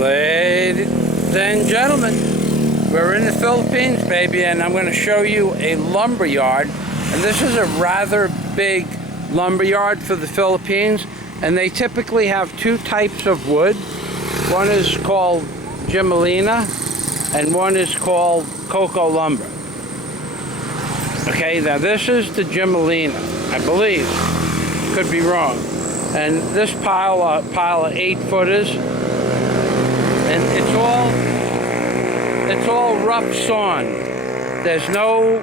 Ladies and gentlemen, we're in the Philippines, baby, and I'm going to show you a lumber yard. And this is a rather big lumber yard for the Philippines, and they typically have two types of wood. One is called Gimelina, and one is called Coco Lumber. Okay, now this is the Gimelina, I believe. Could be wrong. And this pile of 8-footers, and it's all rough-sawn. There's no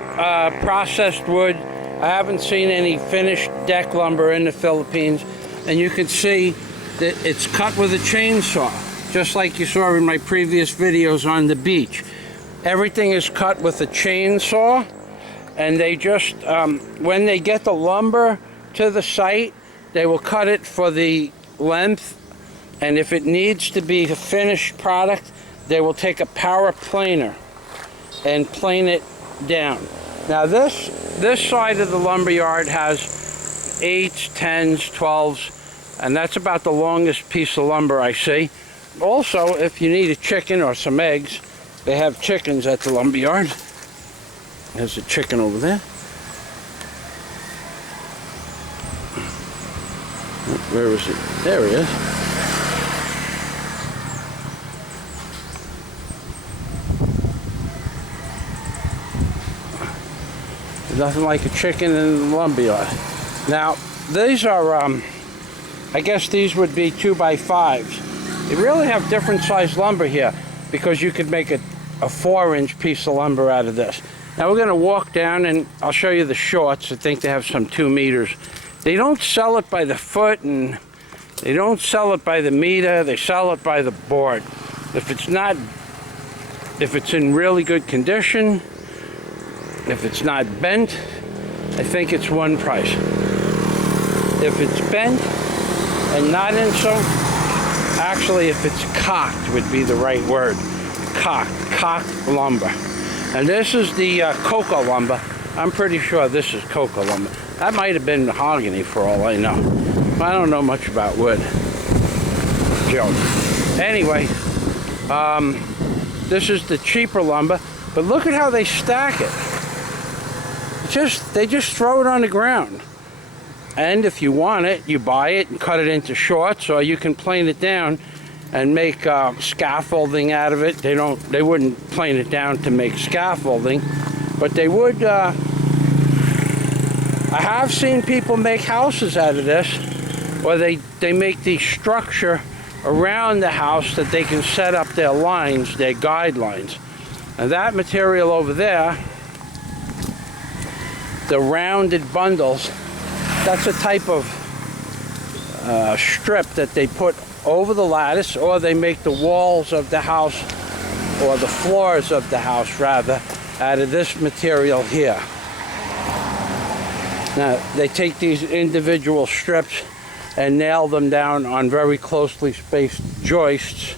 processed wood. I haven't seen any finished deck lumber in the Philippines, and you can see that it's cut with a chainsaw, just like you saw in my previous videos on the beach. Everything is cut with a chainsaw, and they just when they get the lumber to the site, they will cut it for the length, and if it needs to be a finished product, they will take a power planer and plane it down. Now this side of the lumber yard has 8s, 10s, 12s, and that's about the longest piece of lumber I see. Also, if you need a chicken or some eggs, they have chickens at the lumber yard. There's a chicken over there. Where is it? There he is. There's nothing like a chicken in the lumber yard. Now, these are, I guess these would be 2x5s. They really have different sized lumber here because you could make a 4-inch piece of lumber out of this. Now we're going to walk down and I'll show you the shorts. I think they have some 2 meters. They don't sell it by the foot, and they don't sell it by the meter. They sell it by the board. If it's in really good condition, if it's not bent, I think it's one price. If it's bent and not in so, actually if it's cocked would be the right word. Cocked lumber. And this is the Coco lumber. I'm pretty sure this is Coco lumber. That might have been mahogany for all I know. I don't know much about wood. Joke. Anyway, this is the cheaper lumber, but look at how they stack it. They just throw it on the ground. And if you want it, you buy it and cut it into shorts, or you can plane it down and make scaffolding out of it. They wouldn't plane it down to make scaffolding, but they would. I have seen people make houses out of this, or they make the structure around the house that they can set up their lines, their guidelines. And that material over there, the rounded bundles, that's a type of strip that they put over the lattice, or they make the walls of the house, or the floors of the house rather, out of this material here. Now they take these individual strips and nail them down on very closely spaced joists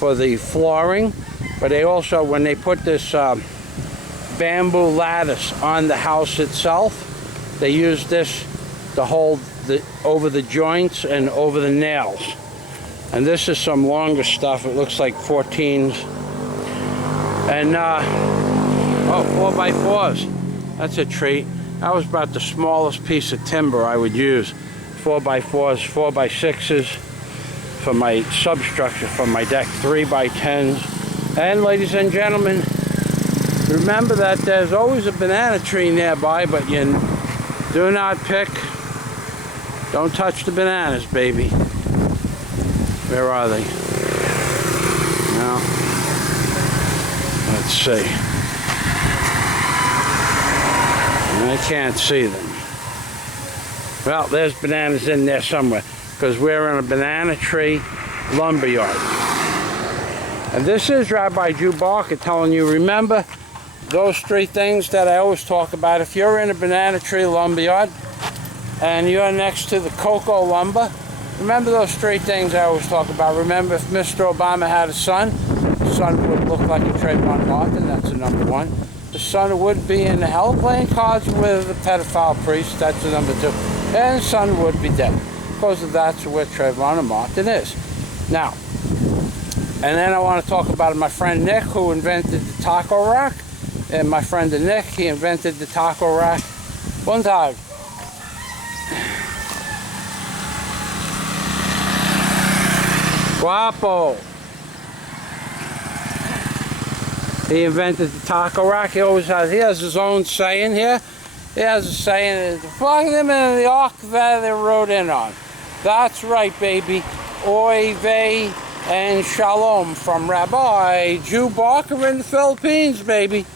for the flooring, but they also, when they put this bamboo lattice on the house itself, they use this to hold over the joints and over the nails. And this is some longer stuff. It looks like 14s. And, 4x4s. That's a treat. That was about the smallest piece of timber I would use. 4x4s, 4x6s for my substructure for my deck, 3x10s. And ladies and gentlemen, remember that there's always a banana tree nearby, but you do not pick. Don't touch the bananas, baby. Where are they? No. Let's see. I can't see them. Well, there's bananas in there somewhere, because we're in a banana tree lumber yard. And this is Rabbi Jew Barker telling you, remember those 3 things that I always talk about. If you're in a banana tree lumber yard and you're next to the Coco lumber, remember those 3 things I always talk about. Remember, if Mr. Obama had a son, the son would look like a Trayvon Martin. That's the number 1. The son would be in hell playing cards with a pedophile priest. That's the number 2. And the son would be dead. Because that's where Trayvon Martin is. Now, And then I want to talk about my friend Nick, who invented the taco rack. And my friend Nick, he invented the taco rack. One time. Guapo. He invented the taco rack. He has his own saying here. He has a saying, fuck them in the ark that they rode in on. That's right, baby. Oy vey and shalom from Rabbi Jew Barker in the Philippines, baby.